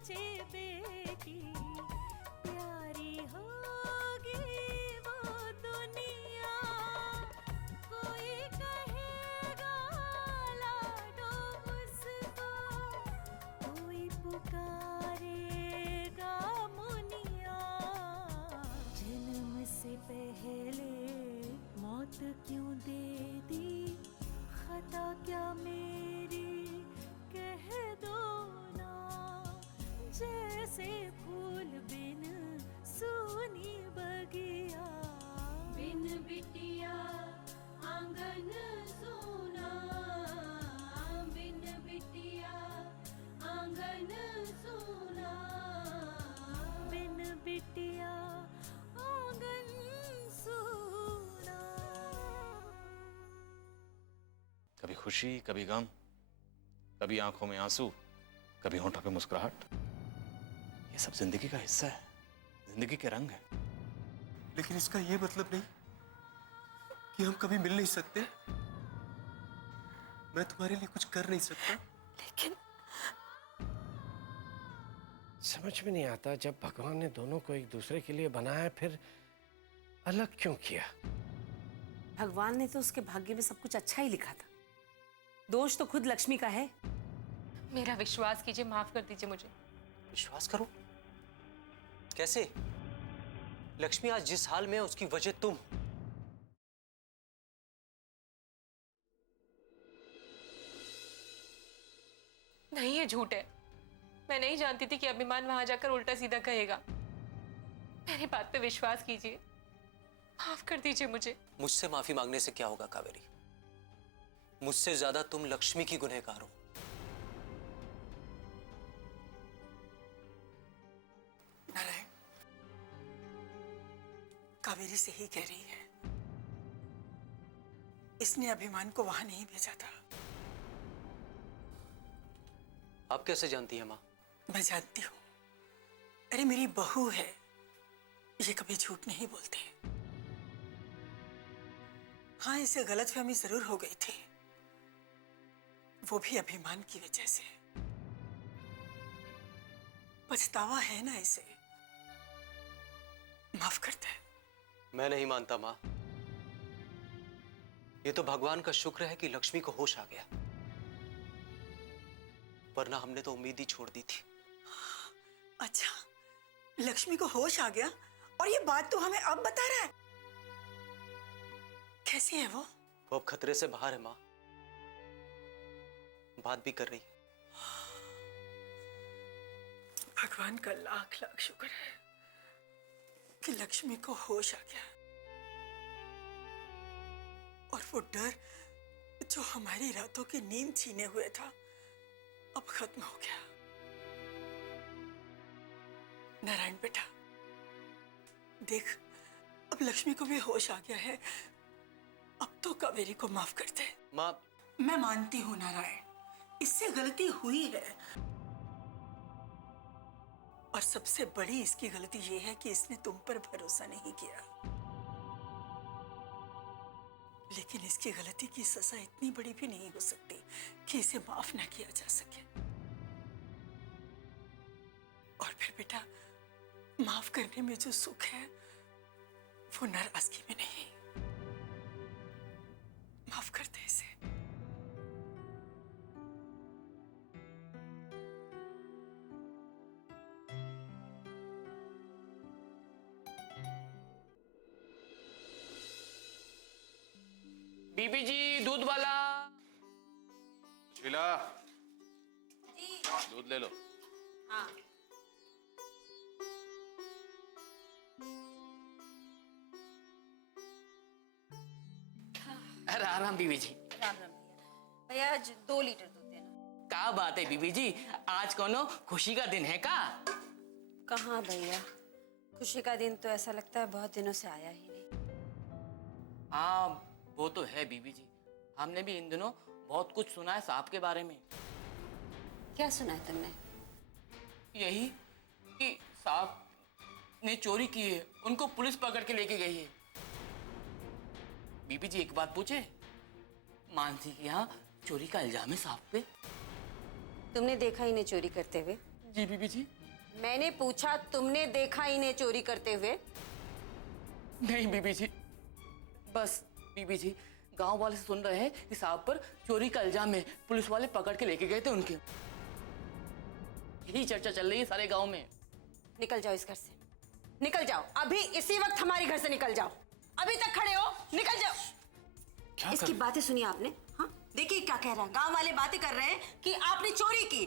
सोचे बेटी प्यारी होगी वो दुनिया, कोई कहेगा लाडो उसको, कोई पुकारेगा मुनिया। जन्म से पहले मौत क्यों दे दी, खता क्या मेरी कह दो ना। जैसे फूल बिन सूनी बगिया, बिन बिटिया आंगन सूना, बिन बिटिया आंगन सूना, बिन बिटिया आंगन सूना। कभी खुशी, कभी गम, कभी आंखों में आंसू, कभी होठों पे मुस्कुराहट। ये सब जिंदगी का हिस्सा है, जिंदगी के रंग है। लेकिन इसका ये मतलब नहीं कि हम कभी मिल नहीं सकते। मैं तुम्हारे लिए कुछ कर नहीं सकता। लेकिन समझ में नहीं आता, जब भगवान ने दोनों को एक दूसरे के लिए बनाया फिर अलग क्यों किया? भगवान ने तो उसके भाग्य में सब कुछ अच्छा ही लिखा था। दोष तो खुद लक्ष्मी का है। मेरा विश्वास कीजिए, माफ कर दीजिए मुझे। विश्वास करो? कैसे? लक्ष्मी आज जिस हाल में है उसकी वजह तुम। नहीं, ये झूठ है। मैं नहीं जानती थी कि अभिमान वहां जाकर उल्टा सीधा कहेगा। मेरी बात पे विश्वास कीजिए, माफ कर दीजिए मुझे। मुझसे माफी मांगने से क्या होगा कावेरी? मुझसे ज्यादा तुम लक्ष्मी की गुनहगार हो। नारायण, कावेरी से ही कह रही है। इसने अभिमान को वहां नहीं भेजा था। आप कैसे जानती हैं माँ? मैं जानती हूँ। अरे मेरी बहू है, ये कभी झूठ नहीं बोलते। हाँ, इसे गलतफहमी जरूर हो गई थी, वो भी अभिमान की वजह से। पछतावा है ना इसे, माफ करते हैं। मैं नहीं मानता माँ। ये तो भगवान का शुक्र है कि लक्ष्मी को होश आ गया, वरना हमने तो उम्मीद ही छोड़ दी थी। अच्छा, लक्ष्मी को होश आ गया और ये बात तो हमें अब बता रहा है। कैसी है वो? वो अब खतरे से बाहर है माँ, बात भी कर रही है। भगवान का लाख लाख शुक्र है कि लक्ष्मी को होश आ गया, और वो डर जो हमारी रातों की नींद छीने हुए था अब खत्म हो गया। नारायण बेटा, देख, अब लक्ष्मी को भी होश आ गया है। अब तो कावेरी को माफ कर दे। माँ, मैं मानती हूँ नारायण, इससे गलती हुई है, और सबसे बड़ी इसकी गलती यह है कि इसने तुम पर भरोसा नहीं किया। लेकिन इसकी गलती की सजा इतनी बड़ी भी नहीं हो सकती कि इसे माफ ना किया जा सके। और फिर बेटा, माफ करने में जो सुख है वो नाराजगी में नहीं। माफ कर दे इसे। बीबी जी, दूध वाला। शीला, दूध ले लो। हाँ। राम राम बीबी जी। राम राम भैया। भैया 2 लीटर दूध देना। क्या बात है बीबी जी, आज कोनो खुशी का दिन है का? कहाँ भैया, खुशी का दिन तो ऐसा लगता है बहुत दिनों से आया ही नहीं। हाँ वो तो है बीबी जी, हमने भी इन दिनों बहुत कुछ सुना है साहब के बारे में। क्या सुना है तुमने? यही कि साहब ने चोरी की है, उनको पुलिस पकड़ के लेके गई है। बीबी जी एक बात पूछे, मानसी के यहाँ चोरी का इल्जाम है साहब पे। तुमने देखा ही नहीं चोरी करते हुए? जी बीबी जी। मैंने पूछा, तुमने देखा इन्हें चोरी करते हुए? नहीं बीबी जी, बस बीबी जी गांव वाले से सुन रहे हैं कि साहब पर चोरी का इल्जाम है, पुलिस वाले पकड़ के लेके गए थे उनके। यही चर्चा चल रही है सारे गांव में। निकल जाओ इस घर से, निकल जाओ अभी, इसी वक्त हमारे घर से निकल जाओ। अभी तक खड़े हो, निकल जाओ। क्या इसकी बातें सुनिए आपने? हाँ, देखिए क्या कह रहा है। गांव वाले बातें कर रहे हैं कि आपने चोरी की।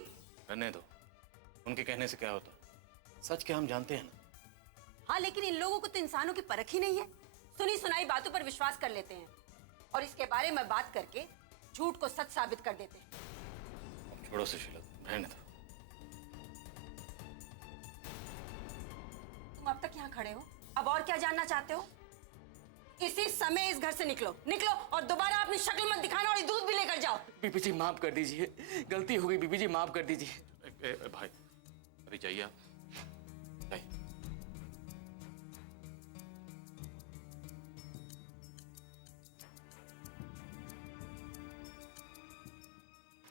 रहने दो, उनके कहने से क्या होता, सच क्या हम जानते हैं ना। हाँ, लेकिन इन लोगों को तो इंसानों की परख ही नहीं है। सुनी सुनाई बातों पर विश्वास कर लेते हैं और इसके बारे में बात करके झूठ को सच साबित कर देते हैं। अब छोड़ो सुशीला, रहने दो। तुम अब तक यहाँ खड़े हो, अब और क्या जानना चाहते हो? इसी समय इस घर से निकलो, निकलो और दोबारा अपनी शक्ल मत दिखाना और ये दूध भी लेकर जाओ। बीबी जी माफ कर दीजिए, गलती हो गई बीबी जी, माफ कर दीजिए। भाई अभी जाइए आप, जाइए।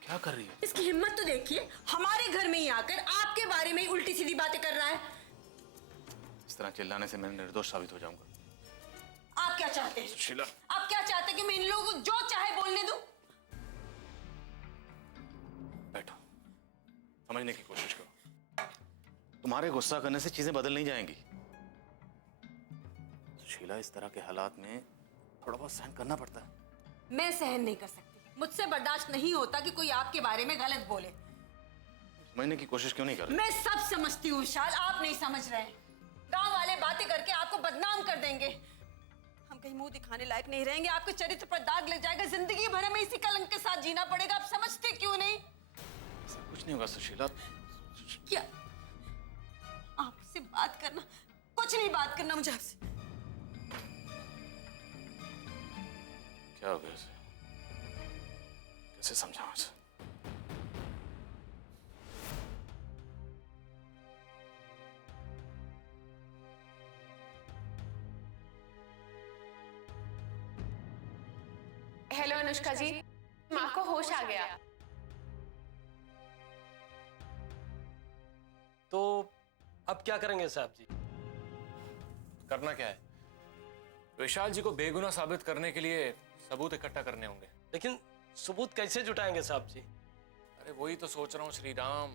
क्या कर रही है? इसकी हिम्मत तो देखिए, हमारे घर में ही आकर आपके बारे में ही उल्टी सीधी बातें कर रहा है। इस तरह चिल्लाने से मैं निर्दोष साबित हो जाऊंगा। आप क्या चाहते हैं? सुशीला, आप क्या चाहते हैं कि मैं इन लोगों को जो चाहे बोलने दूं? बैठो, समझने की कोशिश करो। तुम्हारे गुस्सा करने से चीजें बदल नहीं जाएंगी। सुशीला, इस तरह के हालात में थोड़ा बहुत सहन करना पड़ता है। मैं सहन नहीं कर सकती, मुझसे बर्दाश्त नहीं होता कि कोई आपके बारे में गलत बोले। समझने की कोशिश क्यों नहीं कर रहे? मैं सब समझती हूँ विशाल, आप नहीं समझ रहे हैं। गांव वाले बातें करके आपको बदनाम कर देंगे, हम कहीं मुंह दिखाने लायक नहीं रहेंगे, आपके चरित्र पर दाग लग जाएगा, जिंदगी भर में इसी कलंक के साथ जीना पड़ेगा। आप समझते क्यों नहीं? ऐसा कुछ नहीं होगा सुशीला। क्या आपसे बात करना, कुछ नहीं बात करना मुझे आपसे। क्या हो गया इसे? कैसे समझाऊं इसे? हेलो अनुष्का जी, माँ को होश आ गया। तो अब क्या करेंगे साहब जी? करना क्या है? विशाल जी को बेगुनाह साबित करने के लिए सबूत इकट्ठा करने होंगे। लेकिन सबूत कैसे जुटाएंगे साहब जी? अरे वही तो सोच रहा हूँ श्री राम,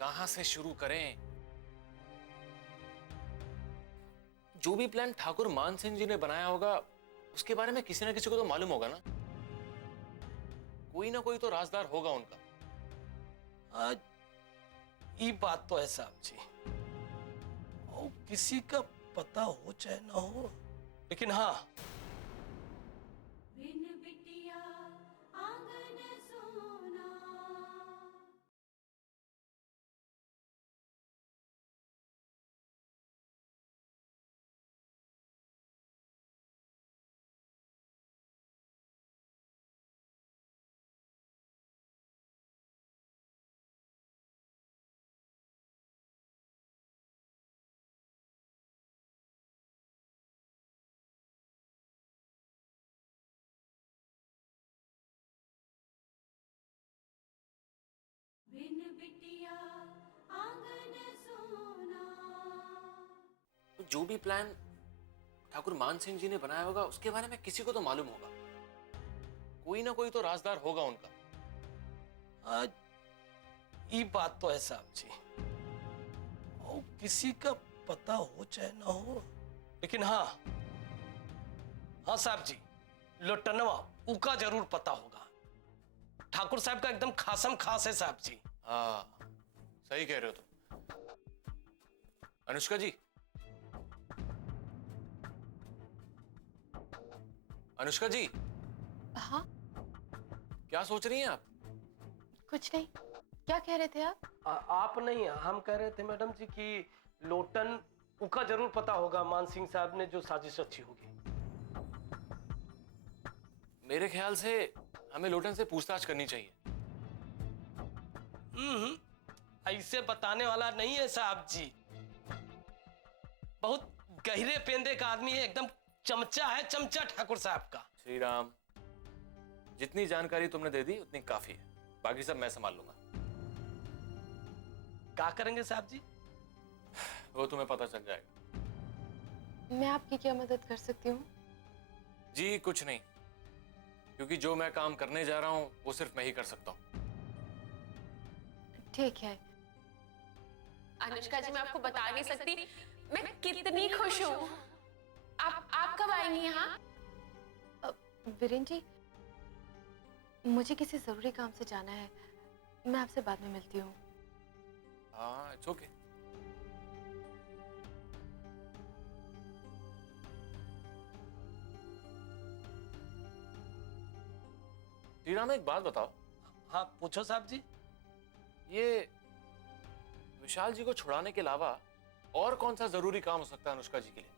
कहां से शुरू करें? जो भी प्लान ठाकुर मान सिंह जी ने बनाया होगा उसके बारे में किसी ना किसी को तो मालूम होगा ना। कोई ना कोई तो राजदार होगा उनका। आज ये बात तो है साहब जी, और किसी का पता हो चाहे ना हो, लेकिन हाँ, बिन बिटिया आंगन सोना। बिन बिटिया आंगन सोना। तो जो भी प्लान ठाकुर मान सिंह जी ने बनाया होगा उसके बारे में किसी को तो मालूम होगा। कोई ना कोई तो राजदार होगा उनका। आज ये बात तो है साहब जी, और किसी का पता हो चाहे ना हो, लेकिन हाँ, हाँ साहब जी, लोटनवा उका जरूर पता होगा। ठाकुर साहब का एकदम खासम खास है साहब जी। हाँ, सही कह रहे हो तुम। अनुष्का जी, अनुष्का जी। हाँ, क्या सोच रही हैं आप? कुछ नहीं। क्या कह रहे थे आप? आप नहीं, हम कह रहे थे मैडम जी कि लोटन उका जरूर पता होगा मान सिंह साहब ने जो साजिश रची होगी। मेरे ख्याल से हमें लोटन से पूछताछ करनी चाहिए। ऐसे बताने वाला नहीं है साहब जी, बहुत गहरे पेंदे का आदमी है, एकदम चमचा है, चमचा ठाकुर साहब का। श्री राम, जितनी जानकारी तुमने दे दी उतनी काफी है, बाकी सब मैं संभाल लूंगा। क्या करेंगे साहब जी? वो तुम्हें पता चल जाएगा। मैं आपकी क्या मदद कर सकती हूँ? जी कुछ नहीं, क्योंकि जो मैं काम करने जा रहा हूँ वो सिर्फ मैं ही कर सकता हूँ। ठीक है। अनुष्का जी, मैं आपको बता नहीं सकती मैं कितनी खुश हूँ। आप कब आएंगी यहाँ? वीरेंद्र जी, मुझे किसी जरूरी काम से जाना है, मैं आपसे बाद में मिलती हूँ। हाँ, इट्स ओके। श्रीराम, एक बात बताओ। हाँ पूछो साहब जी। ये विशाल जी को छुड़ाने के अलावा और कौन सा जरूरी काम हो सकता है अनुष्का जी के लिए?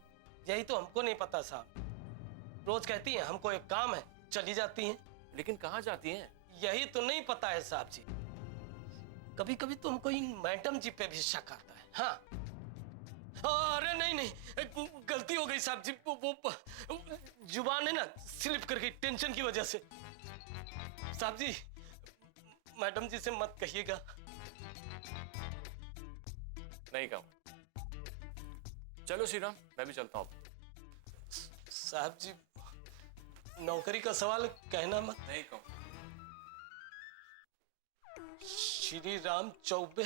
यही तो हमको नहीं पता साहब। रोज कहती हैं हमको एक काम है, चली जाती हैं। लेकिन कहाँ जाती हैं? यही तो नहीं पता है साहब जी। कभी कभी तो हमको इन मैडम जी पे भी शक आता है। हाँ, अरे नहीं, गलती हो गई साहब जी। वो जुबान है ना स्लिप कर गई टेंशन की वजह से। साहब जी, मैडम जी से मत कहिएगा। नहीं कहूँ। चलो श्रीराम, मैं भी चलता हूँ। साहब जी, नौकरी का सवाल कहना मत। नहीं कहूँ। श्री राम चौबे,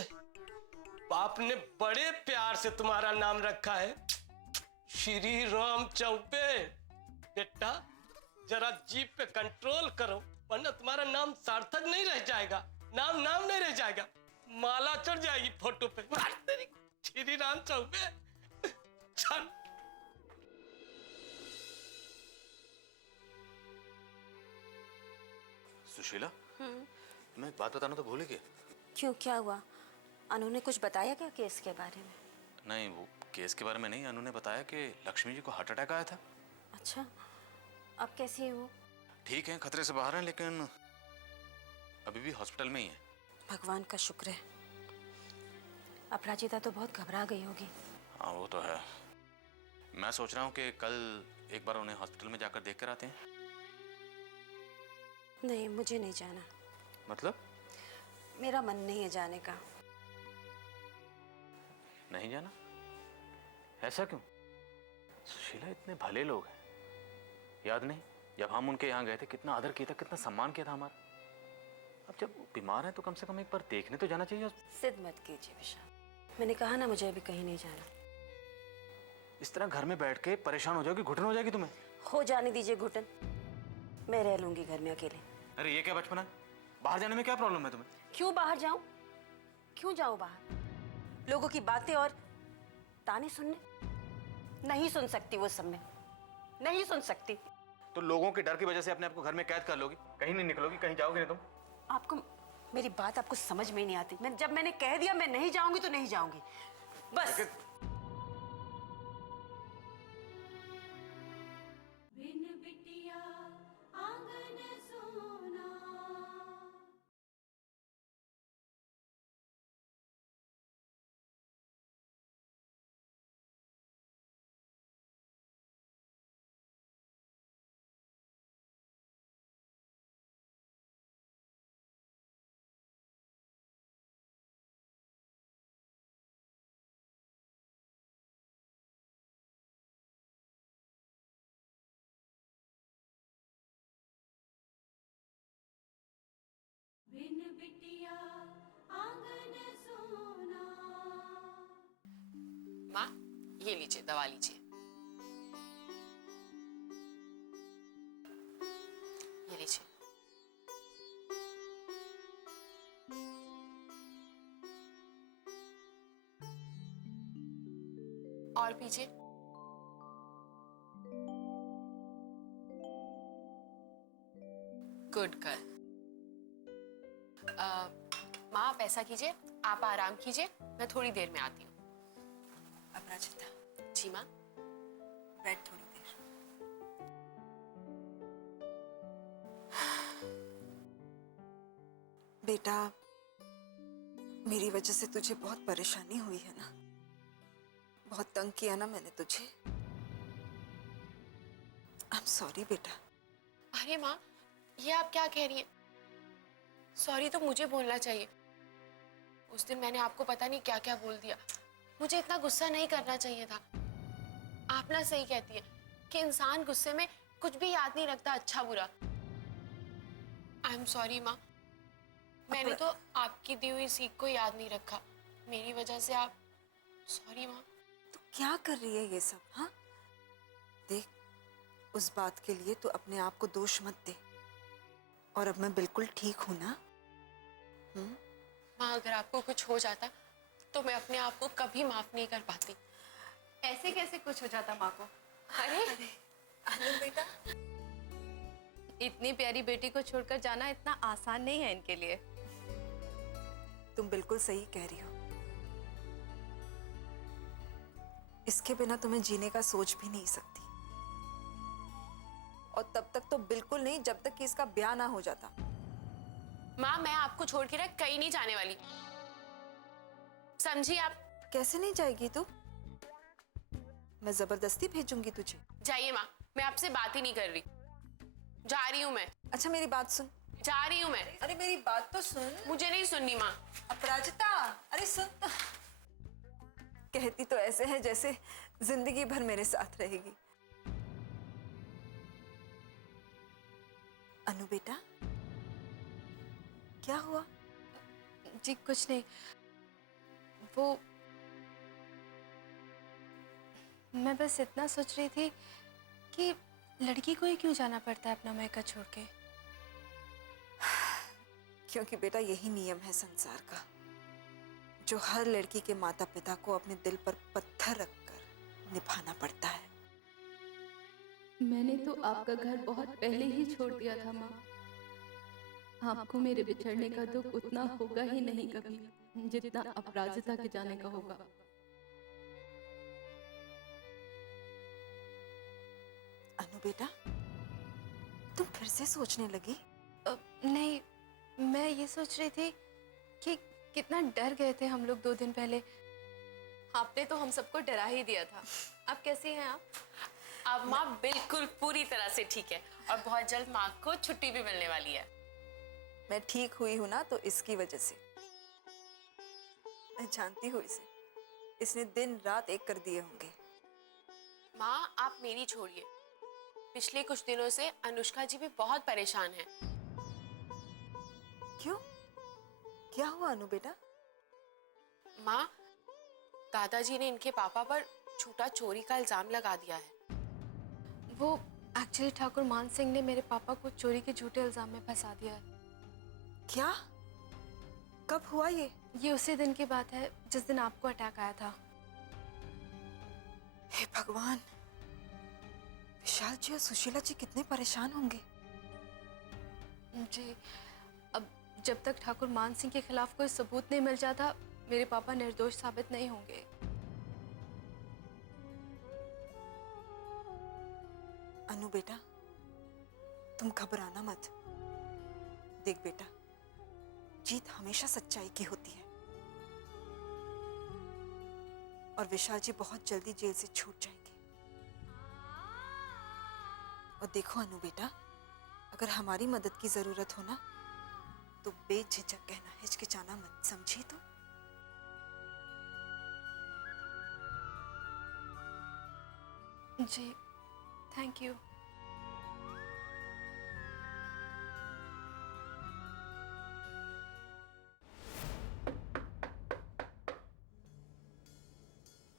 बाप ने बड़े प्यार से तुम्हारा नाम रखा है, श्री राम चौबे। बेटा जरा जीभ पे कंट्रोल करो, वरना तुम्हारा नाम सार्थक नहीं रह जाएगा। नाम नहीं रह जाएगा, माला चढ़ जाएगी फोटो पे। श्री राम चौबे, चल। सुशीला, मैं एक बात बताना तो भूल ही गया। क्यों, क्या हुआ? अनु ने कुछ बताया क्या केस के बारे में? नहीं, वो केस के बारे में नहीं। अनु ने बताया कि लक्ष्मी जी को हार्ट अटैक आया था। अच्छा, अब कैसी है वो? ठीक है, खतरे से बाहर हैं, लेकिन अभी भी हॉस्पिटल में ही है। भगवान का शुक्र है। अपराजिता तो बहुत घबरा गई होगी। हाँ वो तो है। मैं सोच रहा हूँ कि कल एक बार उन्हें हॉस्पिटल में जाकर देख कर आते हैं। नहीं, मुझे नहीं जाना। मतलब? मेरा मन नहीं है जाने का। नहीं जाना? ऐसा क्यों? सुशीला, इतने भले लोग हैं, याद नहीं जब हम उनके यहाँ गए थे कितना आदर किया था, कितना सम्मान किया था हमारा। अब जब वो बीमार है तो कम से कम एक बार देखने तो जाना चाहिए। जिद मत कीजिए विशाल, मैंने कहा ना मुझे अभी कहीं नहीं जाना। इस तरह घर में बैठ के परेशान हो जाओगी, घुटन हो जाएगी तुम्हें। हो जाने दीजिए घुटन, मैं रह लूंगी घर में अकेले। अरे ये क्या बचपना है? बाहर जाने में क्या प्रॉब्लम है तुम्हें? क्यों बाहर जाऊं? क्यों जाऊं बाहर? लोगों की बातें और ताने सुनने? नहीं सुन सकती वो सब, मैं नहीं सुन सकती। तो लोगों के डर की वजह से अपने आप को घर में कैद कर लोगी, कहीं नहीं निकलोगी, कहीं जाओगे नहीं तुम। आपको मेरी बात आपको समझ में ही नहीं आती। जब मैंने कह दिया मैं नहीं जाऊंगी तो नहीं जाऊंगी, बस। बिन बिटिया आंगन सोना। बिन बिटिया आंगन सोना। माँ, ये लीजिए, दवा लीजिए। ये लीजिए। और पीजिए। Good girl. माँ, आप ऐसा कीजिए, आप आराम कीजिए, मैं थोड़ी देर में आती हूँ। अपराजिता, जी माँ। बैठ थोड़ी देर। बेटा, मेरी वजह से तुझे बहुत परेशानी हुई है ना? बहुत तंग किया ना मैंने तुझे? आई एम सॉरी बेटा। अरे माँ, ये आप क्या कह रही हैं? सॉरी तो मुझे बोलना चाहिए। उस दिन मैंने आपको पता नहीं क्या क्या बोल दिया। मुझे इतना गुस्सा नहीं करना चाहिए था। आप ना सही कहती है कि इंसान गुस्से में कुछ भी याद नहीं रखता, अच्छा बुरा। आई एम सॉरी माँ, मैंने तो आपकी दी हुई सीख को याद नहीं रखा, मेरी वजह से आप। सॉरी माँ। तो क्या कर रही है ये सब? हाँ, देख, उस बात के लिए तू अपने आप को दोष मत दे। और अब मैं बिल्कुल ठीक हूं ना? माँ, अगर आपको कुछ हो जाता तो मैं अपने आप को कभी माफ नहीं कर पाती। ऐसे कैसे कुछ हो जाता माँ को? अरे अनु बेटा, इतनी प्यारी बेटी को छोड़कर जाना इतना आसान नहीं है इनके लिए। तुम बिल्कुल सही कह रही हो। इसके बिना तुम्हें जीने का सोच भी नहीं सकती। और तब तक तो बिल्कुल नहीं जब तक कि इसका ब्याह ना हो जाता। माँ, मैं आपको छोड़ के कहीं नहीं जाने वाली, समझी आप? कैसे नहीं जाएगी तू? मैं जबरदस्ती भेजूंगी तुझे। जाइए माँ, मैं आपसे बात ही नहीं कर रही, जा रही हूँ मैं। अच्छा मेरी बात सुन। जा रही हूँ मैं। अरे मेरी बात तो सुन। मुझे नहीं सुननी माँ। अपराजिता, अरे सुन तो। कहती तो ऐसे है जैसे जिंदगी भर मेरे साथ रहेगी। अनु बेटा, क्या हुआ? जी कुछ नहीं, वो मैं बस इतना सोच रही थी कि लड़की को ही क्यों जाना पड़ता है अपना मायका छोड़ के। क्योंकि बेटा यही नियम है संसार का, जो हर लड़की के माता पिता को अपने दिल पर पत्थर रखकर निभाना पड़ता है। मैंने तो आपका घर बहुत पहले ही छोड़ दिया था माँ। आपको मेरे बिछड़ने का दुख उतना होगा ही नहीं कभी, जितना अपराजिता के जाने का होगा। अनु बेटा, तुम फिर से सोचने लगी? नहीं, मैं ये सोच रही थी कि कितना डर गए थे हम लोग 2 दिन पहले। आपने तो हम सबको डरा ही दिया था। अब कैसी हैं आप? अब माँ बिल्कुल पूरी तरह से ठीक है, और बहुत जल्द माँ को छुट्टी भी मिलने वाली है। मैं ठीक हुई हूं ना तो इसकी वजह से। मैं जानती हूँ इसे, इसने दिन रात एक कर दिए होंगे। माँ, आप मेरी छोड़िए, पिछले कुछ दिनों से अनुष्का जी भी बहुत परेशान हैं। क्यों? क्या हुआ अनु बेटा? माँ, दादाजी ने इनके पापा पर झूठा चोरी का इल्जाम लगा दिया है। वो एक्चुअली ठाकुर मान सिंह ने मेरे पापा को चोरी के झूठे इल्जाम में फंसा दिया है। क्या? कब हुआ ये? ये उसी दिन की बात है जिस दिन आपको अटैक आया था। हे भगवान, विशाल जी और सुशीला जी कितने परेशान होंगे। जी, अब जब तक ठाकुर मान सिंह के खिलाफ कोई सबूत नहीं मिल जाता, मेरे पापा निर्दोष साबित नहीं होंगे। अनु बेटा, तुम घबराना मत। देख बेटा, जीत हमेशा सच्चाई की होती है। और विशाल जी बहुत जल्दी जेल से छूट जाएंगे। और देखो अनु बेटा, अगर हमारी मदद की जरूरत हो ना तो बेझिझक कहना, हिचकिचाना मत, समझी तुम? जी, थैंक यू।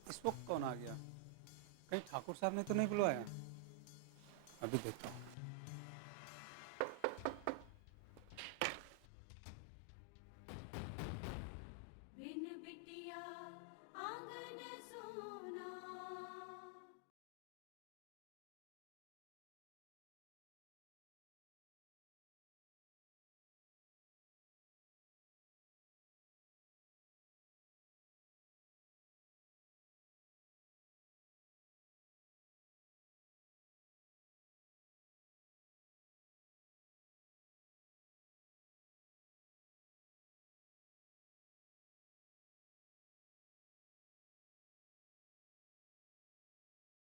इस वक्त कौन आ गया? कहीं ठाकुर साहब ने तो नहीं बुलवाया? अभी देखता हूँ। बिन बिटिया आंगन सोना।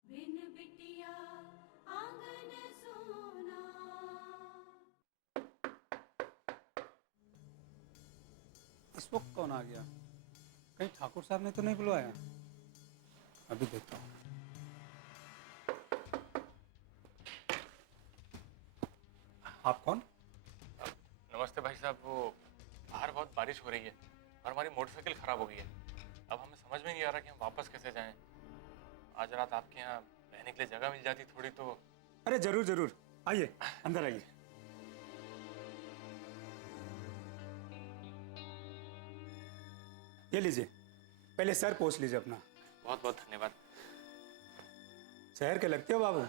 बिन बिटिया आंगन सोना। इस वक्त कौन आ गया? कहीं ठाकुर साहब ने तो नहीं बुलवाया? अभी देखता हूँ। आप कौन? नमस्ते भाई साहब, वो बाहर बहुत बारिश हो रही है और हमारी मोटरसाइकिल खराब हो गई है। अब हमें समझ में नहीं आ रहा कि हम वापस कैसे जाएं। आज रात आपके यहाँ रहने के लिए जगह मिल जाती थोड़ी तो। अरे जरूर जरूर, आइए अंदर आइए। ये लीजिए, पहले सर पोंछ लीजिए अपना। बहुत बहुत धन्यवाद। शहर के लगते हो बाबू?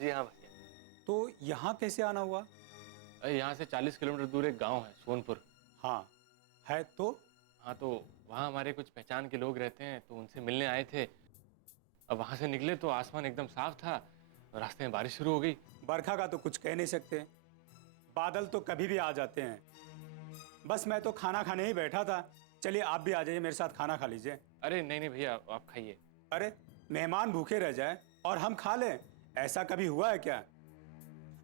जी हाँ भैया। तो यहाँ कैसे आना हुआ? यहाँ से 40 किलोमीटर दूर एक गांव है, सोनपुर। हाँ है तो? हाँ, तो वहाँ हमारे कुछ पहचान के लोग रहते हैं, तो उनसे मिलने आए थे। अब वहाँ से निकले तो आसमान एकदम साफ था, रास्ते में बारिश शुरू हो गई। बरखा का तो कुछ कह नहीं सकते, बादल तो कभी भी आ जाते हैं। बस मैं तो खाना खाने ही बैठा था। चलिए आप भी आ जाइए, मेरे साथ खाना खा लीजिए। अरे नहीं नहीं भैया, आप खाइए। अरे मेहमान भूखे रह जाए और हम खा लें, ऐसा कभी हुआ है क्या?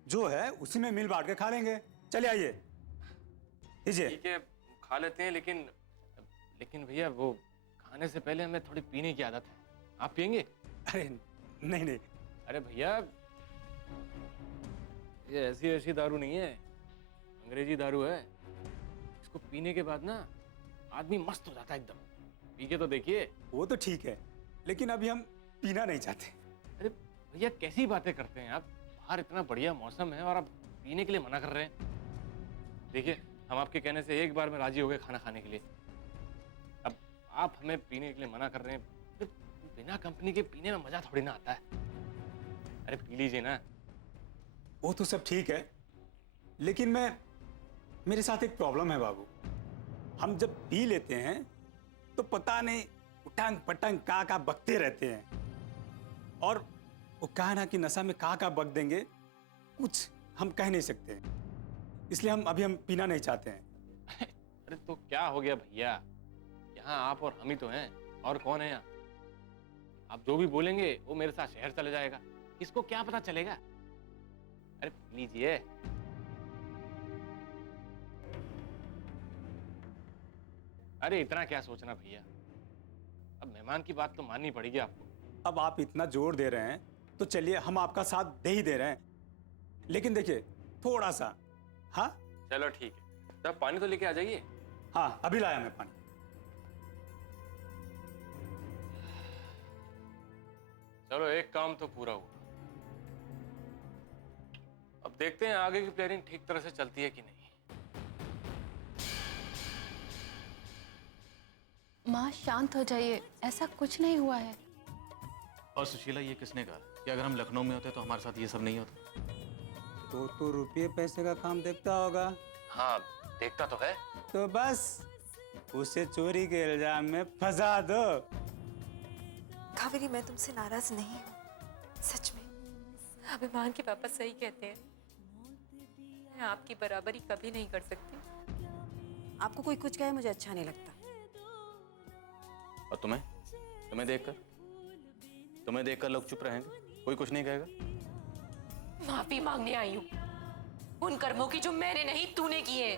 जो है उसी में मिल बांट के खा लेंगे। चलिए आइए, लीजिए। ठीक है, खा लेते हैं, लेकिन भैया वो खाने से पहले हमें थोड़ी पीने की आदत है। आप पियेंगे? अरे नहीं नहीं। अरे भैया, ये ऐसी दारू नहीं है, अंग्रेजी दारू है। इसको पीने के बाद ना आदमी मस्त हो जाता है एकदम। पी के तो देखिए। वो तो ठीक है, लेकिन अभी हम पीना नहीं चाहते। अरे भैया, कैसी बातें करते हैं आप? बाहर इतना बढ़िया मौसम है और आप पीने के लिए मना कर रहे हैं। देखिए, हम आपके कहने से एक बार में राजी हो गए खाना खाने के लिए। अब आप हमें पीने के लिए मना कर रहे हैं, तो बिना कंपनी के पीने में मजा थोड़ी ना आता है। अरे पी लीजिए ना। वो तो सब ठीक है, लेकिन मेरे साथ एक प्रॉब्लम है बाबू। हम जब पी लेते हैं तो पता नहीं उटंग पटंग का बकते रहते हैं, और वो कहा ना कि नशा में का बक देंगे, कुछ हम कह नहीं सकते। इसलिए हम पीना नहीं चाहते हैं। अरे तो क्या हो गया भैया, यहाँ आप और हम ही तो हैं, और कौन है यहाँ? आप जो भी बोलेंगे वो मेरे साथ शहर चले जाएगा, किसको क्या पता चलेगा। अरे पी लीजिए। अरे इतना क्या सोचना भैया, अब मेहमान की बात तो माननी पड़ेगी आपको। अब आप इतना जोर दे रहे हैं तो चलिए, हम आपका साथ दे ही दे रहे हैं, लेकिन देखिए थोड़ा सा। हाँ चलो ठीक है, तब पानी तो लेके आ जाइए। हाँ अभी लाया मैं पानी। चलो एक काम तो पूरा हुआ। अब देखते हैं आगे की प्लानिंग ठीक तरह से चलती है कि नहीं। माँ शांत हो जाइए, ऐसा कुछ नहीं हुआ है। और सुशीला, ये किसने कहा कि अगर हम लखनऊ में होते तो हमारे साथ ये सब नहीं होता? तो रुपये पैसे का काम देखता होगा। हाँ देखता तो है। तो बस उसे चोरी के इल्जाम में फंसा दो। कावेरी, मैं तुमसे नाराज नहीं हूँ, सच में। अभिमान के पापा सही कहते हैं, मैं आपकी बराबरी कभी नहीं कर सकती। आपको कोई कुछ कहे मुझे अच्छा नहीं लगता। और तुम्हें देखकर लोग चुप रहेंगे, कोई कुछ नहीं कहेगा। माफी मांगने आई हूँ उन कर्मों की जो मैंने नहीं तूने किए।